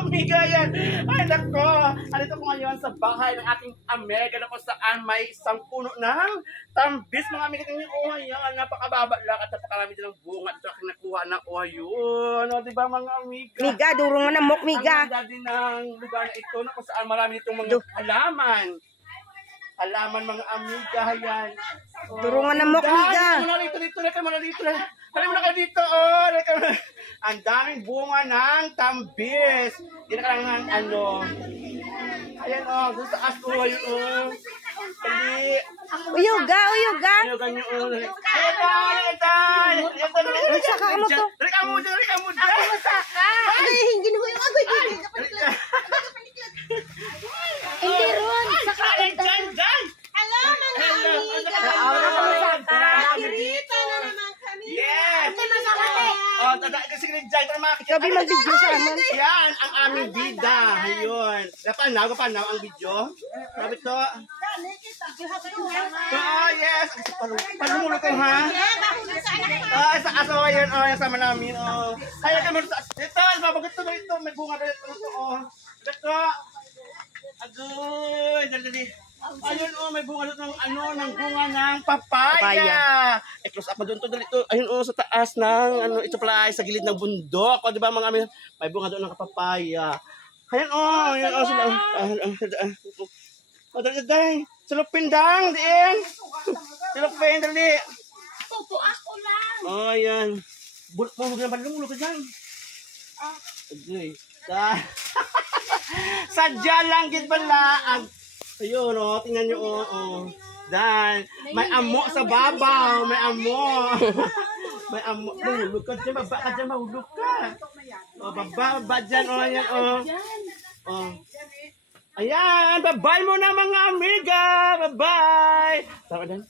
amiga yan. Ay, nako. Andito ko ngayon sa bahay ng aking amiga na kung saan may isang puno ng tambis. Mga amiga ng ayan. Napakababa lang at napakarami din ng bunga. Ito aking nakuha ng ayun. O, diba mga amiga? Miga, durong nga na mok, miga. Ang ganda din ng lugar na ito na kung saan marami itong mga halaman. Halaman mga amiga, yan. Durong nga na mok, miga. Leka mo na dito. Halika mo na kayo dito, oh. Leka mo na. Ang daming bunga ng tambis. Hindi na kailangan, ayan, oh. Doon sa aso, ayun, oh. Dali. Uyuga, uyuga. Ayun, ganyan, oh. Ayan. Ay, saka ano to? Halika mo dyan. Ako masaka. Ay, hindi mo yung agoy. Hindi ron. Saka Dyan. Hello, mga amiga. Aura ka masaka. Kirita na naman kami. Yes. Ate, masakate. Oh, sige dyan. Tara makikita. Sabi mag-video sa amin. Yan, ang aming bida. Ayun. Napanaw ang video. Sabi to. Oh, yes. Panumulo ko, ha? Sa aso, ayun. Oh, yung sama namin. Oh. Kaya ka mo sa ito. Mabagot to ito. May bunga na ito. Oh. Ito. Agoy. Dali. Ayun, oh, may bunga doon ng bunga ng papaya. Close up mo doon to, dali to. Ayun, oh, sa taas ng, ito pala ay sa gilid ng bundok. O, di ba, mga amin, may bunga doon ng papaya. Ayun, oh, sila. Oh, dali. Silupin dang, diin. Silupin, dali. Pupo ako lang. Oh, ayan. Bulok mo, huwag naman lumulog ka dyan. Okay. Sadya lang, gid pala. Ayun, oh, tingnan nyo, oh. Dan, may amo sa babaw, may amo. May amo. Mahulog ka dyan, baba ka dyan, mahulog ka. Oh, baba dyan, oh, ayan, oh. Oh. Ayan, bye-bye mo na mga amiga. Bye-bye. Tama din.